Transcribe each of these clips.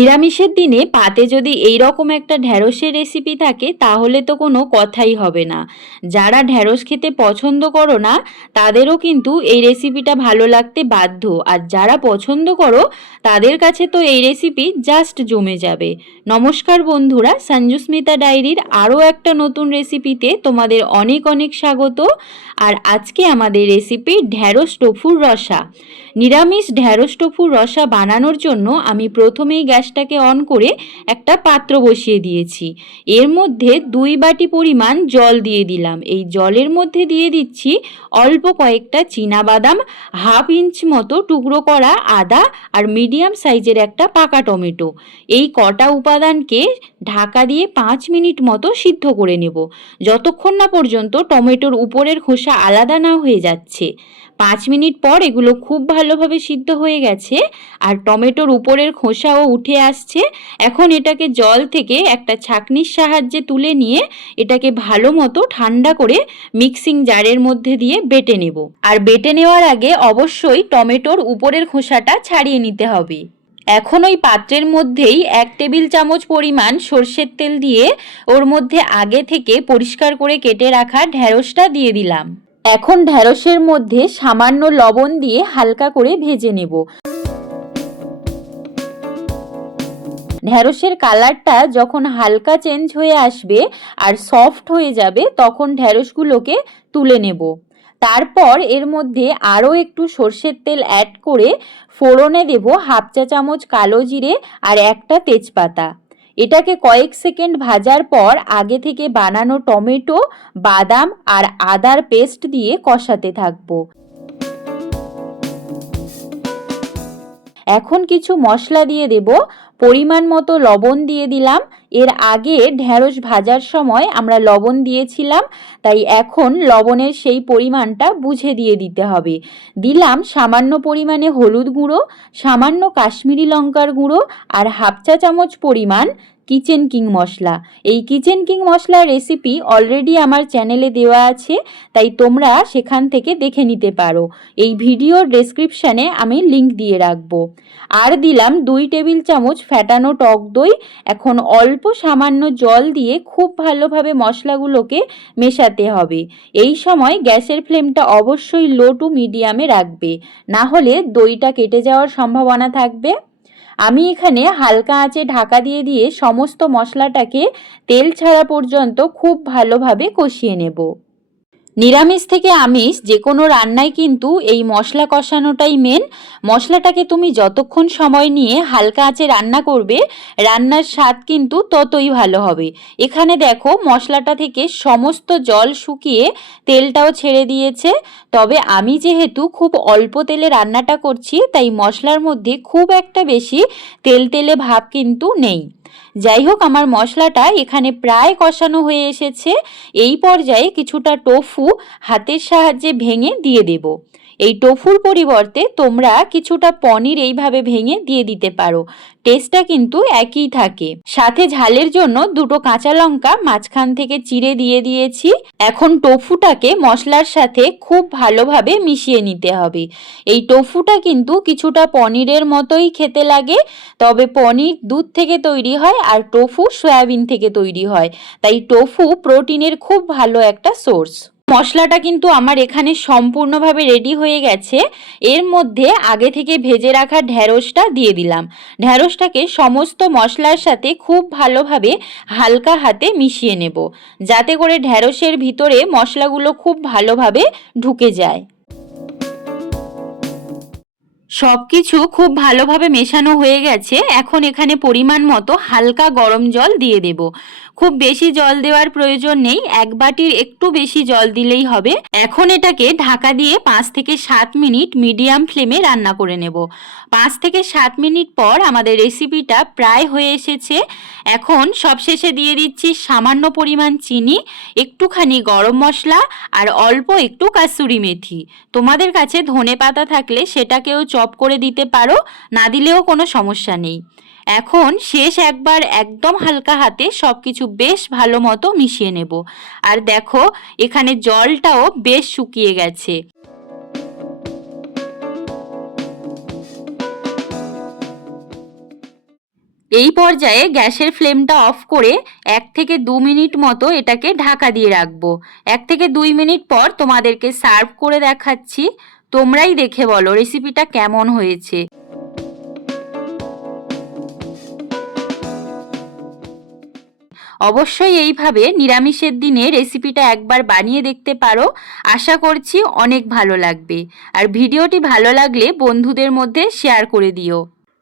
নিরামিষের দিনে পাতে যদি এই রকম একটা ঢ্যাঁড়সের রেসিপি থাকে, তাহলে তো কোনো কথাই হবে না। যারা ঢ্যাঁড়স খেতে পছন্দ করো না, তাদেরও কিন্তু এই রেসিপিটা ভালো লাগতে বাধ্য। আর যারা পছন্দ করো, তাদের কাছে তো এই রেসিপি জাস্ট জমে যাবে। নমস্কার বন্ধুরা সঞ্জুস্মিতা ডায়েরির আরও একটা নতুন রেসিপিতে তোমাদের অনেক অনেক স্বাগত। আর আজকে আমাদের রেসিপি ঢ্যাঁড়স টফুর রসা। নিরামিষ ঢ্যাঁড়স টফুর রসা বানানোর জন্য আমি প্রথমেই গ্যাসটাকে অন করে একটা পাত্র বসিয়ে দিয়েছি। এর মধ্যে দুই বাটি পরিমাণ জল দিয়ে দিলাম। এই জলের মধ্যে দিয়ে দিচ্ছি অল্প কয়েকটা বাদাম হাফ ইঞ্চ মতো টুকরো করা আদা আর মিডিয়াম সাইজের একটা পাকা টমেটো। এই কটা উপাদানকে ঢাকা দিয়ে পাঁচ মিনিট মতো সিদ্ধ করে নেব। যতক্ষণ না পর্যন্ত টমেটোর উপরের খোসা আলাদা না হয়ে যাচ্ছে। পাঁচ মিনিট পর এগুলো খুব ভালোভাবে সিদ্ধ হয়ে গেছে আর টমেটোর উপরের খোসাও উঠে আসছে। এখন এটাকে জল থেকে একটা ছাকনির সাহায্যে তুলে নিয়ে এটাকে ভালো মতো ঠান্ডা করে মিক্সিং জারের মধ্যে দিয়ে বেটে নেব। আর বেটে নেওয়ার আগে অবশ্যই টমেটোর উপরের খোসাটা ছাড়িয়ে নিতে হবে। এখন ওই পাত্রের মধ্যেই এক টেবিল চামচ পরিমাণ সর্ষের তেল দিয়ে ওর মধ্যে আগে থেকে পরিষ্কার করে কেটে রাখা ঢ্যাঁড়সটা দিয়ে দিলাম। এখন ঢ্যাঁড়সের মধ্যে সামান্য লবণ দিয়ে হালকা করে ভেজে নেব। ঢ্যাঁড়সের কালারটা যখন হালকা চেঞ্জ হয়ে আসবে আর সফট হয়ে যাবে, তখন ঢ্যাঁড়সগুলোকে তুলে নেব। তারপর এর মধ্যে আরও একটু সর্ষের তেল অ্যাড করে ফোড়নে দেব হাফ চা চামচ কালো জিরে আর একটা তেজপাতা। এটাকে কয়েক সেকেন্ড ভাজার পর আগে থেকে বানানো টমেটো, বাদাম আর আদার পেস্ট দিয়ে কষাতে থাকব। এখন কিছু মশলা দিয়ে দেব। পরিমাণ মতো লবণ দিয়ে দিলাম। এর আগে ঢ্যাঁড়স ভাজার সময় আমরা লবণ দিয়েছিলাম, তাই এখন লবণের সেই পরিমাণটা বুঝে দিয়ে দিতে হবে। দিলাম সামান্য পরিমাণে হলুদ গুঁড়ো, সামান্য কাশ্মীরি লঙ্কার গুঁড়ো আর হাফ চা চামচ পরিমাণ কিচেন কিং মশলা। এই কিচেন কিং মশলার রেসিপি অলরেডি আমার চ্যানেলে দেওয়া আছে, তাই তোমরা সেখান থেকে দেখে নিতে পারো। এই ভিডিওর ডেসক্রিপশানে আমি লিংক দিয়ে রাখব। আর দিলাম দুই টেবিল চামচ ফ্যাটানো টক দই, এখন অল্প সামান্য জল দিয়ে খুব ভালোভাবে মশলাগুলোকে মেশাতে হবে। এই সময় গ্যাসের ফ্লেমটা অবশ্যই লো টু মিডিয়ামে রাখবে। না হলে দইটা কেটে যাওয়ার সম্ভাবনা থাকবে। আমি এখানে হালকা আঁচে ঢাকা দিয়ে দিয়ে সমস্ত মশলাটাকে তেল ছাড়া পর্যন্ত খুব ভালোভাবে কষিয়ে নেব। নিরামিষ থেকে আমিষ, যে কোনো রান্নায় কিন্তু এই মশলা কষানোটাই মেন মশলাটাকে তুমি যতক্ষণ সময় নিয়ে হালকা আঁচে রান্না করবে, রান্নার স্বাদ কিন্তু ততই ভালো হবে। এখানে দেখো মশলাটা থেকে সমস্ত জল শুকিয়ে তেলটাও ছেড়ে দিয়েছে। তবে আমি যেহেতু খুব অল্প তেলে রান্নাটা করছি, তাই মশলার মধ্যে খুব একটা বেশি তেল তেলে ভাব কিন্তু নেই। যাই হোক আমার মশলাটা এখানে প্রায় কষানো হয়ে এসেছে। এই পর্যায়ে কিছুটা টোফু হাতের সাহায্যে ভেঙে দিয়ে দেব। এই টোফুর পরিবর্তে তোমরা কিছুটা পনির এইভাবে ভেঙে দিয়ে দিতে পারো। টেস্টটা কিন্তু একই থাকে। সাথে ঝালের জন্য দুটো কাঁচা লঙ্কা মাঝখান থেকে চিড়ে দিয়ে দিয়েছি। এখন টোফুটাকে মশলার সাথে খুব ভালোভাবে মিশিয়ে নিতে হবে। এই টোফুটা কিন্তু কিছুটা পনিরের মতোই খেতে লাগে। তবে পনির দুধ থেকে তৈরি হয় আর টোফু সয়াবিন থেকে তৈরি হয়। তাই টোফু প্রোটিনের খুব ভালো একটা সোর্স। মশলাটা কিন্তু আমার এখানে সম্পূর্ণভাবে রেডি হয়ে গেছে। এর মধ্যে আগে থেকে ভেজে রাখা ঢ্যাঁড়সটা দিয়ে দিলাম। ঢ্যাঁড়সটাকে সমস্ত মশলার সাথে খুব ভালোভাবে হালকা হাতে মিশিয়ে নেব, যাতে করে ঢ্যাঁড়সের ভিতরে মশলাগুলো খুব ভালোভাবে ঢুকে যায়। সব কিছু খুব ভালোভাবে মেশানো হয়ে গেছে। এখন এখানে পরিমাণ মতো হালকা গরম জল দিয়ে দেব। খুব বেশি জল দেওয়ার প্রয়োজন নেই, এক বাটির একটু বেশি জল দিলেই হবে। এখন এটাকে ঢাকা দিয়ে পাঁচ থেকে সাত মিনিট মিডিয়াম ফ্লেমে রান্না করে নেব। পাঁচ থেকে সাত মিনিট পর আমাদের রেসিপিটা প্রায় হয়ে এসেছে। এখন সবশেষে দিয়ে দিচ্ছি সামান্য পরিমাণ চিনি, একটুখানি গরম মশলা আর অল্প একটু কাসুরি মেথি। তোমাদের কাছে ধনে পাতা থাকলে সেটাকেও চপ করে দিতে পারো, না দিলেও কোনো সমস্যা নেই। এখন শেষ একবার একদম হালকা হাতে সব কিছু বেশ ভালো মতো মিশিয়ে নেব। আর দেখো, এখানে জলটাও বেশ শুকিয়ে গেছে। এই পর্যায়ে গ্যাসের ফ্লেমটা অফ করে এক থেকে দু মিনিট মতো এটাকে ঢাকা দিয়ে রাখব। এক থেকে দুই মিনিট পর তোমাদেরকে সার্ভ করে দেখাচ্ছি। তোমরাই দেখে বলো রেসিপিটা কেমন হয়েছে। অবশ্যই এইভাবে নিরামিষের দিনে রেসিপিটা একবার বানিয়ে দেখতে পারো। আশা করছি অনেক ভালো লাগবে। আর ভিডিওটি ভালো লাগলে বন্ধুদের মধ্যে শেয়ার করে দিও।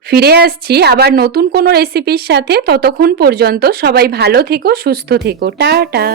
ফিরে আসছি আবার নতুন কোনো রেসিপির সাথে। ততক্ষণ পর্যন্ত সবাই ভালো থেকো, সুস্থ থেকো। টাটা!